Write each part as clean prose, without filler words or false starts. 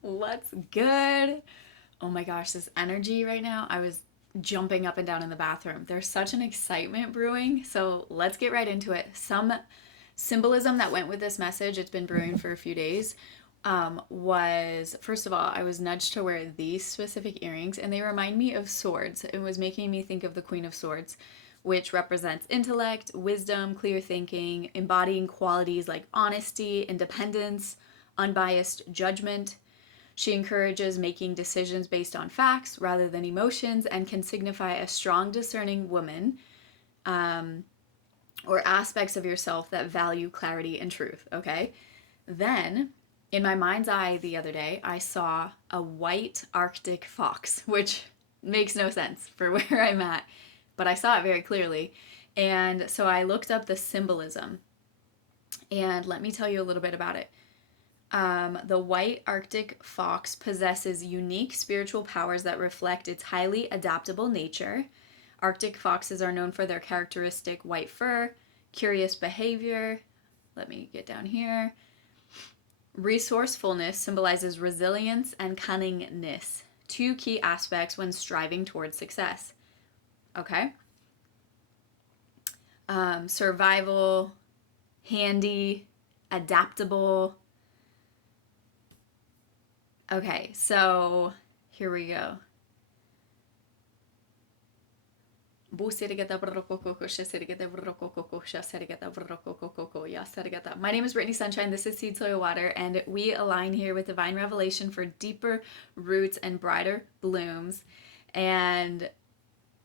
What's good? Oh my gosh, this energy right now. I was jumping up and down in the bathroom. There's such an excitement brewing. So let's get right into it. Some symbolism that went with this message, it's been brewing for a few days, was first of all, I was nudged to wear these specific earrings and they remind me of swords. It was making me think of the Queen of Swords, which represents intellect, wisdom, clear thinking, embodying qualities like honesty, independence, unbiased judgment. She encourages making decisions based on facts rather than emotions and can signify a strong, discerning woman, or aspects of yourself that value clarity and truth. Okay. Then, in my mind's eye the other day, I saw a white Arctic fox, which makes no sense for where I'm at, but I saw it very clearly. And so I looked up the symbolism, and let me tell you a little bit about it. The white Arctic fox possesses unique spiritual powers that reflect its highly adaptable nature. Arctic foxes are known for their characteristic white fur, curious behavior. Let me get down here. Resourcefulness symbolizes resilience and cunningness, two key aspects when striving towards success. Okay? Survival, handy, adaptable. Okay, so here we go. My name is Brittany Sunshyne. This is SeedSoilWater, and we align here with divine revelation for deeper roots and brighter blooms. And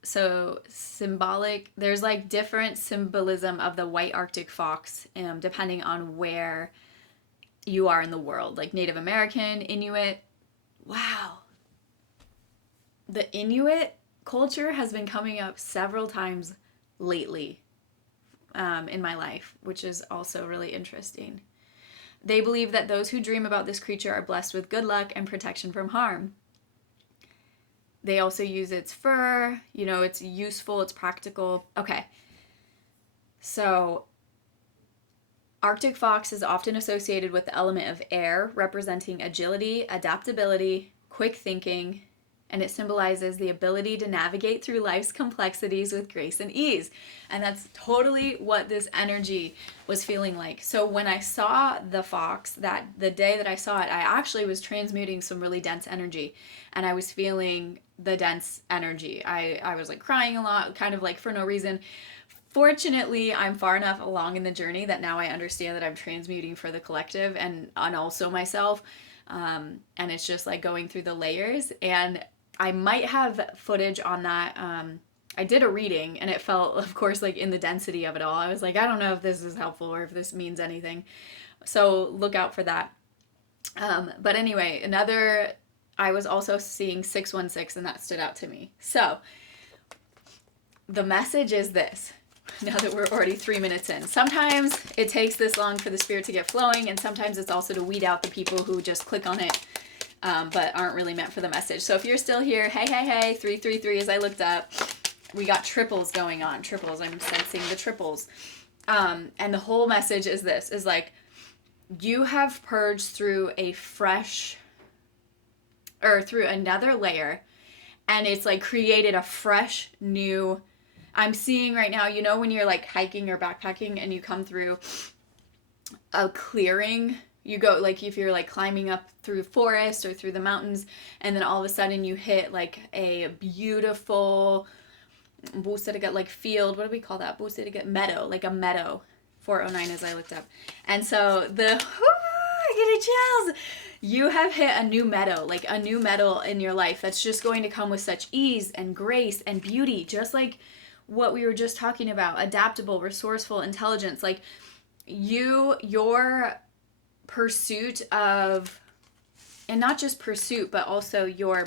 so symbolic, there's like different symbolism of the white Arctic fox, depending on where you are in the world, like Native American, Inuit. Wow. The Inuit culture has been coming up several times lately, in my life, which is also really interesting. They believe that those who dream about this creature are blessed with good luck and protection from harm. They also use its fur, it's useful, it's practical. Okay. So Arctic fox is often associated with the element of air, representing agility, adaptability, quick thinking, and it symbolizes the ability to navigate through life's complexities with grace and ease. And that's totally what this energy was feeling like. So when I saw the fox, the day that I saw it, I actually was transmuting some really dense energy, and I was feeling the dense energy. I was like crying a lot, kind of like for no reason. Fortunately, I'm far enough along in the journey that now I understand that I'm transmuting for the collective and also myself. And it's just like going through the layers. And I might have footage on that. I did a reading and it felt, of course, like in the density of it all. I was like, I don't know if this is helpful or if this means anything. So look out for that. But anyway, I was also seeing 616 and that stood out to me. So the message is this. Now that we're already 3 minutes in. Sometimes it takes this long for the spirit to get flowing, and sometimes it's also to weed out the people who just click on it, but aren't really meant for the message. So if you're still here, hey, 333 as I looked up, we got triples going on. Triples, I'm sensing the triples. And the whole message is this, is like, you have purged through through another layer, and it's like created a fresh new. I'm seeing right now, when you're like hiking or backpacking and you come through a clearing, you go like if you're like climbing up through forest or through the mountains, and then all of a sudden you hit like a beautiful like field. What do we call that? Meadow, like a meadow. 409 as I looked up. And so I get chills. You have hit a new meadow, like a new meadow in your life that's just going to come with such ease and grace and beauty, just like what we were just talking about, adaptable, resourceful, intelligence. Like your pursuit of, and not just pursuit, but also your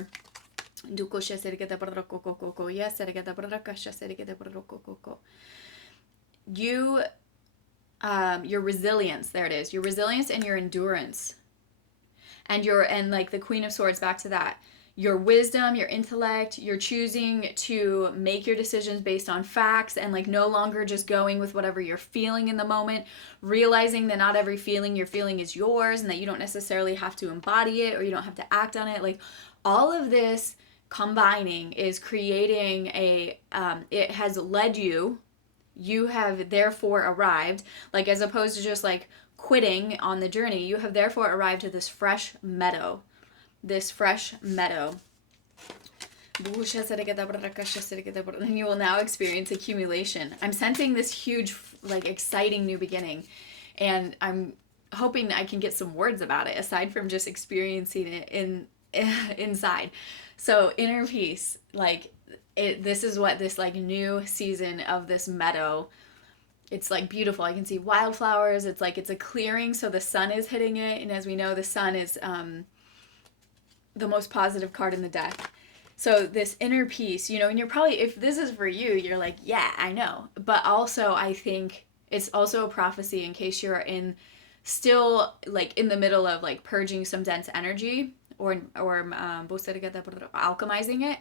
your resilience, there it is, your resilience and your endurance, and like the Queen of Swords, back to that, your wisdom, your intellect. You're choosing to make your decisions based on facts and like no longer just going with whatever you're feeling in the moment, realizing that not every feeling you're feeling is yours and that you don't necessarily have to embody it or you don't have to act on it. Like all of this combining is creating it has led you have therefore arrived, like as opposed to just like quitting on the journey, you have therefore arrived to this fresh meadow. This fresh meadow. And you will now experience accumulation. I'm sensing this huge, like, exciting new beginning. And I'm hoping I can get some words about it, aside from just experiencing it inside. So inner peace, like, this is what this, like, new season of this meadow, it's like beautiful. I can see wildflowers. It's like it's a clearing, so the sun is hitting it. And as we know, the sun is the most positive card in the deck. So this inner peace, you know, and you're probably, if this is for you, you're like, yeah, I know. But also I think it's also a prophecy in case you're still like in the middle of like purging some dense energy or alchemizing it.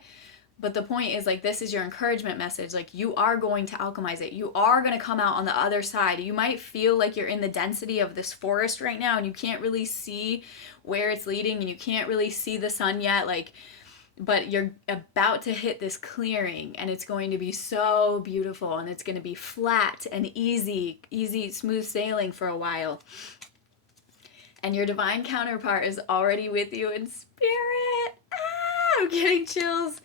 But the point is, like, this is your encouragement message. Like, you are going to alchemize it. You are going to come out on the other side. You might feel like you're in the density of this forest right now and you can't really see where it's leading and you can't really see the sun yet. Like, but you're about to hit this clearing and it's going to be so beautiful and it's going to be flat and easy, smooth sailing for a while. And your divine counterpart is already with you in spirit. I'm getting chills.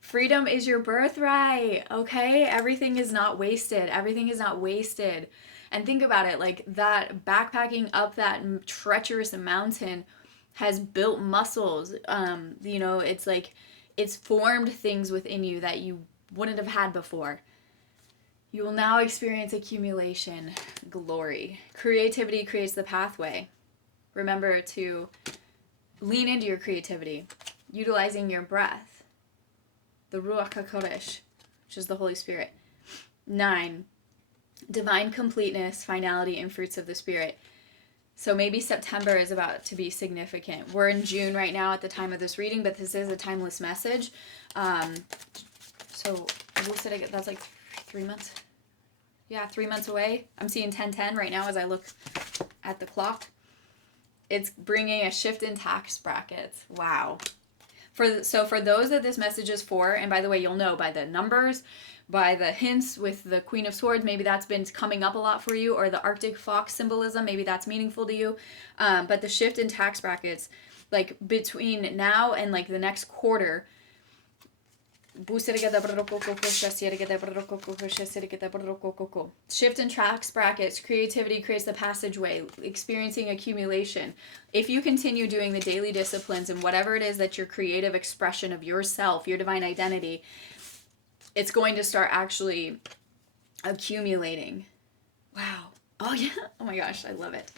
Freedom is your birthright, okay? Everything is not wasted. Everything is not wasted. And think about it, like that backpacking up that treacherous mountain has built muscles. You know, it's like it's formed things within you that you wouldn't have had before. You will now experience accumulation, glory. Creativity creates the pathway. Remember to lean into your creativity, utilizing your breath. The Ruach HaKodesh, which is the Holy Spirit. 9, divine completeness, finality, and fruits of the Spirit. So maybe September is about to be significant. We're in June right now at the time of this reading, but this is a timeless message. So that's like 3 months. Yeah, 3 months away. I'm seeing 10:10 right now as I look at the clock. It's bringing a shift in tax brackets. Wow. So for those that this message is for, and by the way, you'll know by the numbers, by the hints with the Queen of Swords, maybe that's been coming up a lot for you, or the Arctic fox symbolism, maybe that's meaningful to you. But the shift in tax brackets, like between now and like the next quarter, shift in tax brackets, creativity creates the passageway, experiencing accumulation. If you continue doing the daily disciplines and whatever it is that your creative expression of yourself, your divine identity, it's going to start actually accumulating. Wow. Oh yeah. Oh my gosh, I love it.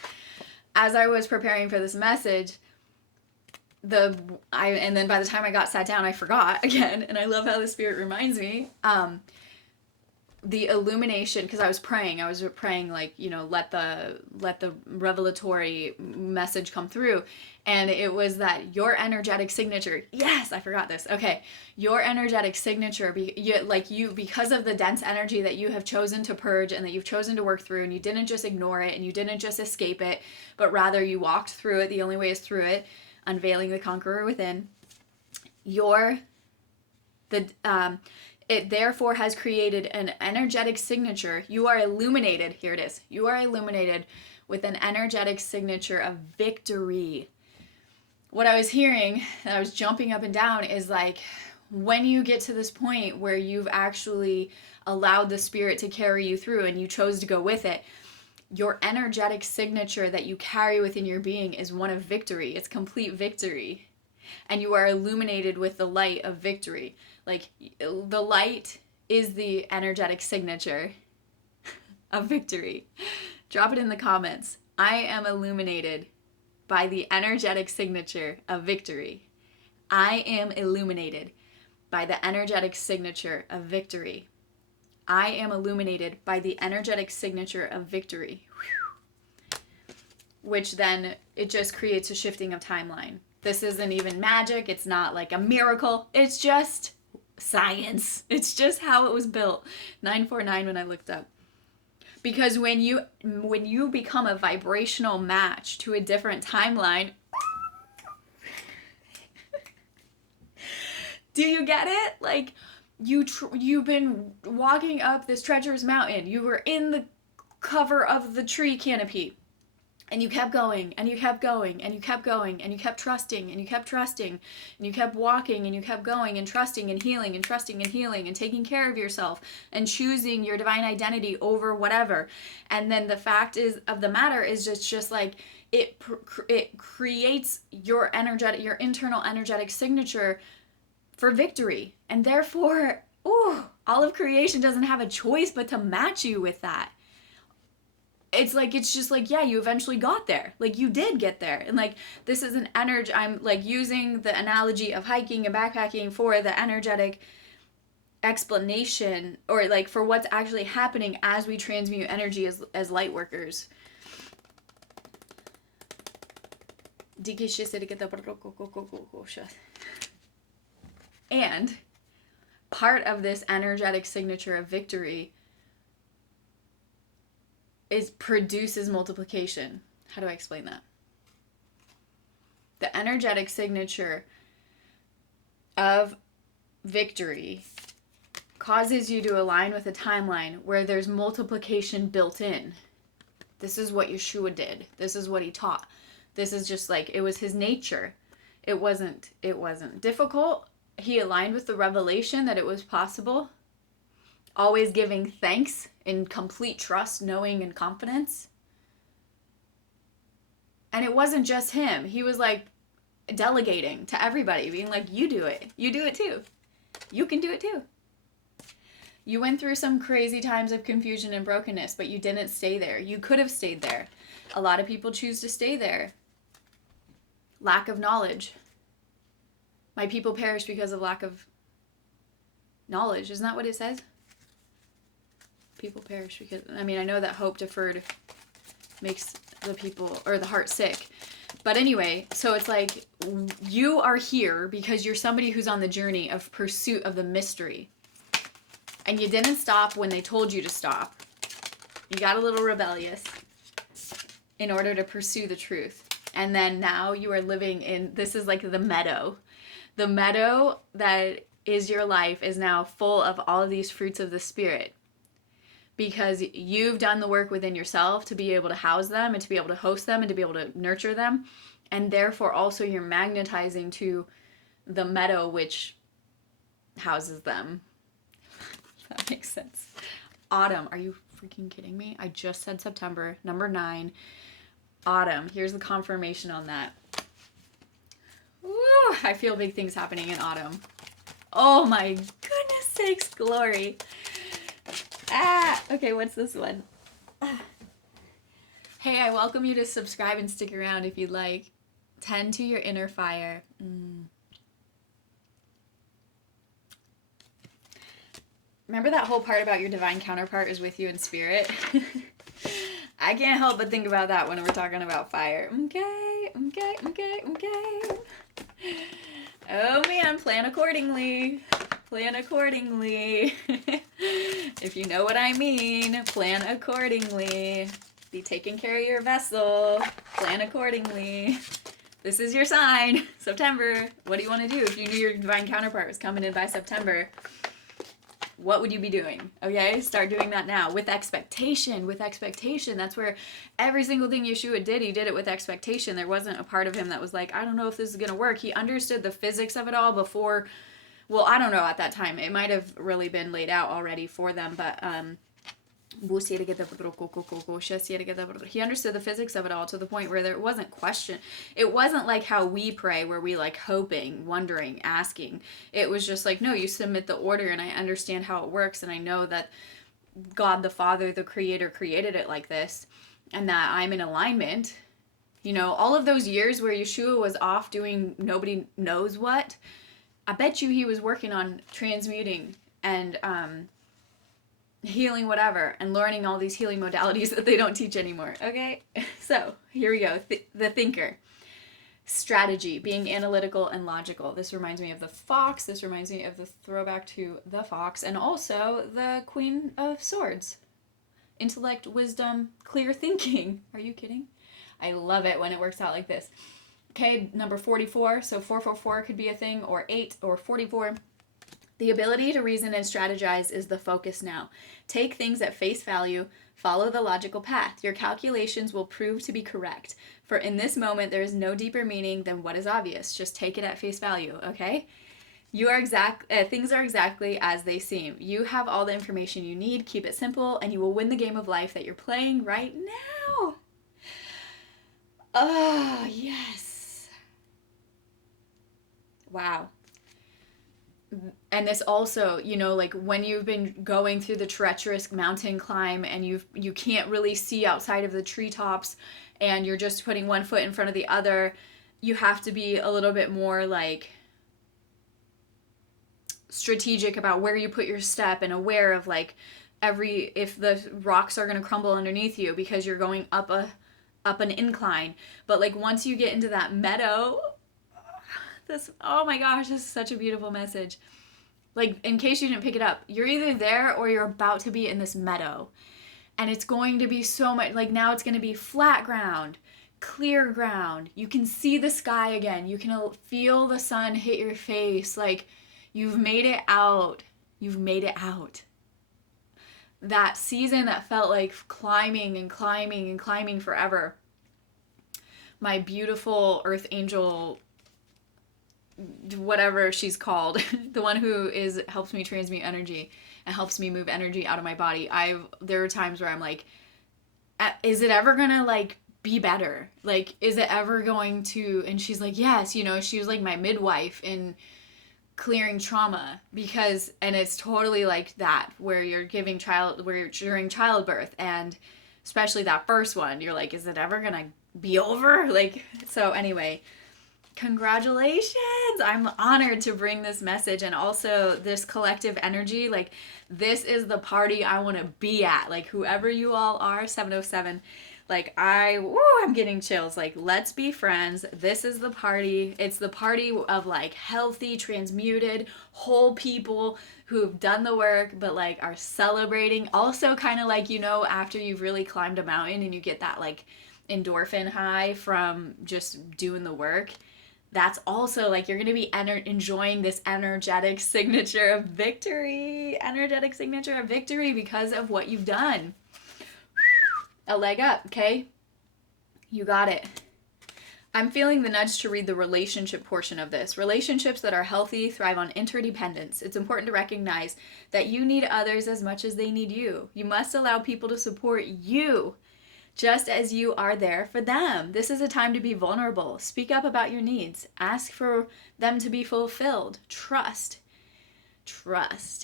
As I was preparing for this message, and then by the time I sat down, I forgot again, and I love how the Spirit reminds me. The illumination, because I was praying like, you know, let the revelatory message come through, and it was that your energetic signature. Yes, I forgot this. Okay, your energetic signature, because of the dense energy that you have chosen to purge and that you've chosen to work through, and you didn't just ignore it and you didn't just escape it, but rather you walked through it. The only way is through it. Unveiling the conqueror within. It therefore has created an energetic signature. You are illuminated. Here it is. You are illuminated with an energetic signature of victory. What I was hearing, and I was jumping up and down, is like when you get to this point where you've actually allowed the Spirit to carry you through and you chose to go with it, your energetic signature that you carry within your being is one of victory. It's complete victory. And you are illuminated with the light of victory. Like, the light is the energetic signature of victory. Drop it in the comments. I am illuminated by the energetic signature of victory. I am illuminated by the energetic signature of victory. I am illuminated by the energetic signature of victory. Which then, it just creates a shifting of timeline. This isn't even magic. It's not like a miracle. It's just science. It's just how it was built. 949 when I looked up. Because when you become a vibrational match to a different timeline, do you get it? Like, you've been walking up this treacherous mountain. You were in the cover of the tree canopy. And you kept going, and you kept going, and you kept going, and you kept trusting, and you kept trusting, and you kept walking, and you kept going, and trusting, and healing, and trusting, and healing, and taking care of yourself, and choosing your divine identity over whatever. And then the fact of the matter is just like, it creates your internal energetic signature for victory. And therefore, all of creation doesn't have a choice but to match you with that. It's just like, yeah, you eventually got there. Like, you did get there. And like, this is an energy, I'm like using the analogy of hiking and backpacking for the energetic explanation, or like for what's actually happening as we transmute energy as light workers. And part of this energetic signature of victory produces multiplication. How do I explain that? The energetic signature of victory causes you to align with a timeline where there's multiplication built in. This is what Yeshua did. This is what he taught. This is just like, it was his nature. It wasn't difficult. He aligned with the revelation that it was possible. Always giving thanks in complete trust, knowing, and confidence. And it wasn't just him. He was like delegating to everybody, being like, you do it. You do it too. You can do it too. You went through some crazy times of confusion and brokenness, but you didn't stay there. You could have stayed there. A lot of people choose to stay there. Lack of knowledge. My people perish because of lack of knowledge. Isn't that what it says? People perish because, I mean, I know that hope deferred makes the people, or the heart sick. But anyway, so it's like, you are here because you're somebody who's on the journey of pursuit of the mystery. And you didn't stop when they told you to stop. You got a little rebellious in order to pursue the truth. And then now you are living in, this is like the meadow. The meadow that is your life is now full of all of these fruits of the Spirit. Because you've done the work within yourself to be able to house them and to be able to host them and to be able to nurture them. And therefore also you're magnetizing to the meadow which houses them. That makes sense. Autumn. Are you freaking kidding me? I just said September, number 9. Autumn. Here's the confirmation on that. Woo, I feel big things happening in autumn. Oh my goodness sakes, glory. Okay, what's this one? Hey, I welcome you to subscribe and stick around if you'd like. Tend to your inner fire. Remember that whole part about your divine counterpart is with you in spirit? I can't help but think about that when we're talking about fire. Okay. Oh man, plan accordingly. Plan accordingly. If you know what I mean, plan accordingly. Be taking care of your vessel. Plan accordingly. This is your sign. September. What do you want to do? If you knew your divine counterpart was coming in by September, what would you be doing? Okay, start doing that now with expectation. With expectation. That's where every single thing Yeshua did, he did it with expectation. There wasn't a part of him that was like, I don't know if this is going to work. He understood the physics of it all before. Well, I don't know at that time. It might have really been laid out already for them, but he understood the physics of it all to the point where there wasn't question. It wasn't like how we pray where we like hoping, wondering, asking. It was just like, no, you submit the order and I understand how it works and I know that God the Father, the Creator, created it like this and that I'm in alignment. You know, all of those years where Yeshua was off doing nobody knows what, I bet you he was working on transmuting and healing whatever and learning all these healing modalities that they don't teach anymore. Okay, so here we go. The thinker. strategy, being analytical and logical. This reminds me of the fox. This reminds me of the throwback to the fox, and also the Queen of Swords. Intellect, wisdom, clear thinking. Are you kidding? I love it when it works out like this. Okay, number 44. So 444 could be a thing, or 8, or 44. The ability to reason and strategize is the focus now. Take things at face value. Follow the logical path. Your calculations will prove to be correct. For in this moment, there is no deeper meaning than what is obvious. Just take it at face value, okay? Things are exactly as they seem. You have all the information you need. Keep it simple, and you will win the game of life that you're playing right now. Oh, yes. Wow. And this also, you know, like when you've been going through the treacherous mountain climb and you can't really see outside of the treetops and you're just putting one foot in front of the other, you have to be a little bit more like strategic about where you put your step and aware of like if the rocks are going to crumble underneath you because you're going up an incline. But like once you get into that meadow, oh my gosh, this is such a beautiful message. Like, in case you didn't pick it up, you're either there or you're about to be in this meadow. And it's going to be so much, like now it's going to be flat ground, clear ground. You can see the sky again. You can feel the sun hit your face. Like, you've made it out. You've made it out. That season that felt like climbing and climbing and climbing forever. My beautiful earth angel, whatever she's called, the one who helps me transmute energy and helps me move energy out of my body. There are times where I'm like, is it ever gonna like be better? Like, is it ever going to? And she's like, yes, you know, she was like my midwife in clearing trauma, because, and it's totally like that where you're during childbirth, and especially that first one, you're like, is it ever gonna be over? Like, so anyway, congratulations. I'm honored to bring this message and also this collective energy. Like, this is the party I want to be at. Like, whoever you all are, 707, like I'm getting chills. Like, let's be friends. This is the party. It's the party of like healthy, transmuted, whole people who've done the work, but like are celebrating. Also kind of like, you know, after you've really climbed a mountain and you get that like endorphin high from just doing the work. That's also like you're going to be enjoying this energetic signature of victory because of what you've done. A leg up, okay? You got it. I'm feeling the nudge to read the relationship portion of this. Relationships that are healthy thrive on interdependence. It's important to recognize that you need others as much as they need you. You must allow people to support you just as you are there for them. This is a time to be vulnerable. Speak up about your needs. Ask for them to be fulfilled. Trust.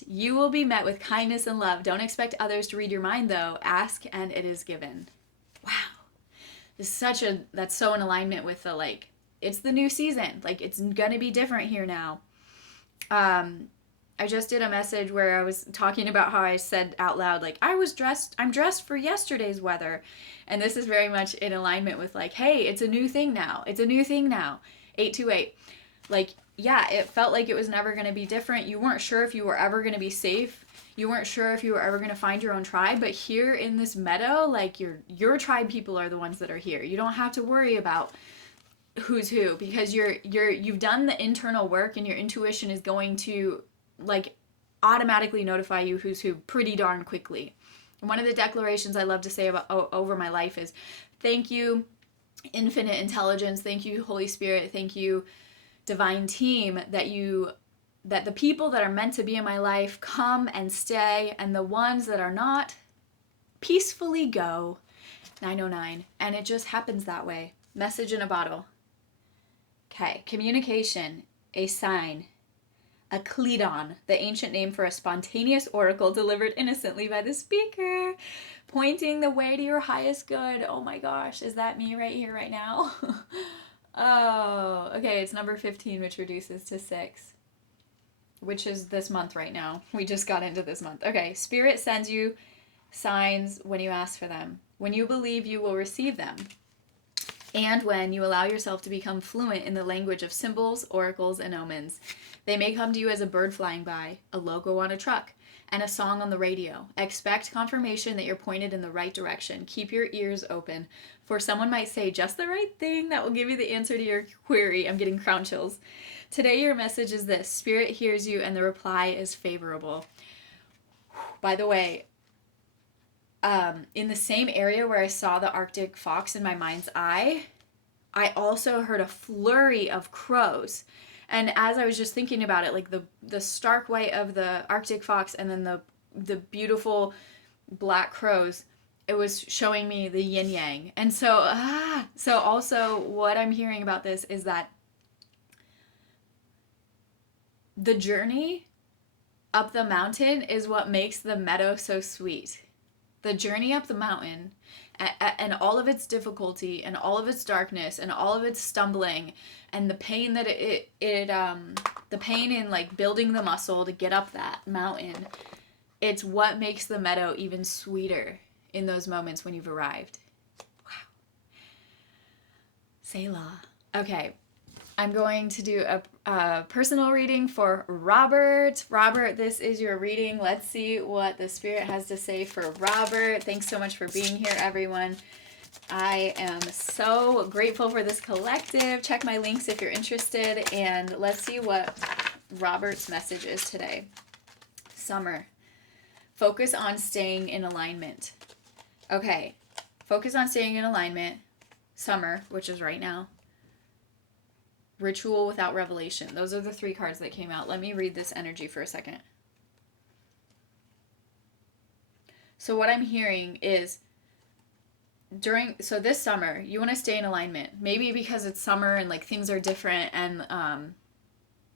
You will be met with kindness and love. Don't expect others to read your mind, though. Ask and it is given. Wow. That's so in alignment with the, like, it's the new season. Like, it's gonna be different here now. I just did a message where I was talking about how I said out loud, like, I'm dressed for yesterday's weather. And this is very much in alignment with like, hey, it's a new thing now. 828. Like, yeah, it felt like it was never going to be different. You weren't sure if you were ever going to be safe. You weren't sure if you were ever going to find your own tribe. But here in this meadow, like your tribe people are the ones that are here. You don't have to worry about who's who, because you've done the internal work, and your intuition is going to like automatically notify you who's who pretty darn quickly. And one of the declarations I love to say about over my life is, thank you, infinite intelligence. Thank you, Holy Spirit. Thank you, divine team, that the people that are meant to be in my life come and stay, and the ones that are not peacefully go. 909. And it just happens that way. Message in a bottle. Okay. Communication, a sign. A Cledon, the ancient name for a spontaneous oracle delivered innocently by the speaker, pointing the way to your highest good. Oh my gosh, is that me right here, right now? Oh, okay, it's number 15, which reduces to 6, which is this month right now. We just got into this month. Okay, Spirit sends you signs when you ask for them. When you believe, you will receive them. and when you allow yourself to become fluent in the language of symbols, oracles, and omens. They may come to you as a bird flying by, a logo on a truck, and a song on the radio. Expect confirmation that you're pointed in the right direction. Keep your ears open, for someone might say just the right thing that will give you the answer to your query. I'm getting crown chills. Today your message is this: Spirit hears you and the reply is favorable. By the way, in the same area where I saw the Arctic fox in my mind's eye, I also heard a flurry of crows. And as I was just thinking about it, like the stark white of the Arctic fox and then the beautiful black crows, it was showing me the yin yang. And so also what I'm hearing about this is that the journey up the mountain is what makes the meadow so sweet. The journey up the mountain and all of its difficulty and all of its darkness and all of its stumbling and the pain that the pain in like building the muscle to get up that mountain, it's what makes the meadow even sweeter in those moments when you've arrived. Wow. Selah. Okay. I'm going to do a personal reading for Robert. Robert, this is your reading. Let's see what the Spirit has to say for Robert. Thanks so much for being here, everyone. I am so grateful for this collective. Check my links if you're interested, and let's see what Robert's message is today. Summer. Focus on staying in alignment. Okay. Focus on staying in alignment. Summer, which is right now. Ritual without revelation. Those are the 3 cards that came out. Let me read this energy for a second. So what I'm hearing is this summer, you want to stay in alignment. Maybe because it's summer and like things are different and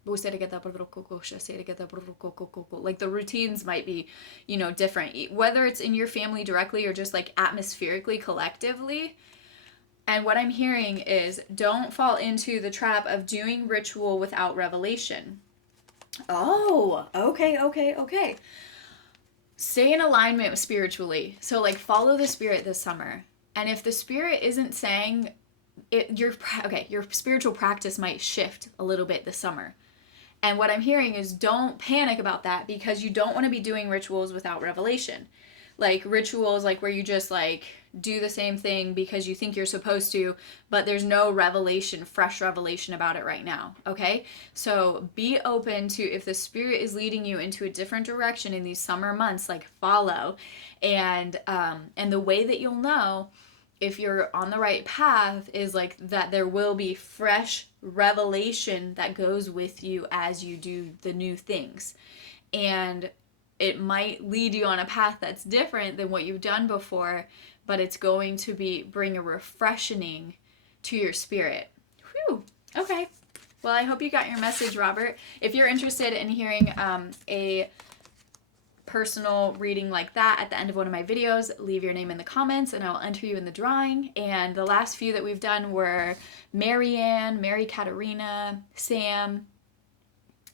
like the routines might be, different. Whether it's in your family directly or just like atmospherically, collectively. And what I'm hearing is don't fall into the trap of doing ritual without revelation. Oh, okay. Stay in alignment spiritually. So like follow the Spirit this summer. And if the Spirit isn't saying it, your spiritual practice might shift a little bit this summer. And what I'm hearing is don't panic about that because you don't want to be doing rituals without revelation. Like rituals like where you just like do the same thing because you think you're supposed to, but there's no revelation, fresh revelation about it right now, okay? So be open to, if the Spirit is leading you into a different direction in these summer months, like follow. And the way that you'll know if you're on the right path is like that there will be fresh revelation that goes with you as you do the new things. And it might lead you on a path that's different than what you've done before, but it's going to bring a refreshing to your spirit. Whew. Okay. Well, I hope you got your message, Robert. If you're interested in hearing a personal reading like that at the end of one of my videos, leave your name in the comments and I will enter you in the drawing. And the last few that we've done were Marianne, Mary Katarina, Sam,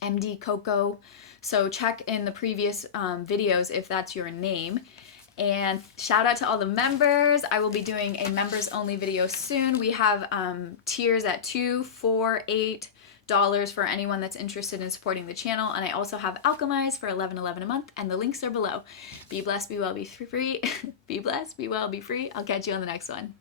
MD Coco. So check in the previous videos if that's your name. And shout out to all the members. I will be doing a members only video soon. We have tiers at $2, $4, $8 for anyone that's interested in supporting the channel. And I also have Alchemyze for $11.11 a month, and the links are below. Be blessed, be well, be free. Be blessed, be well, be free. I'll catch you on the next one.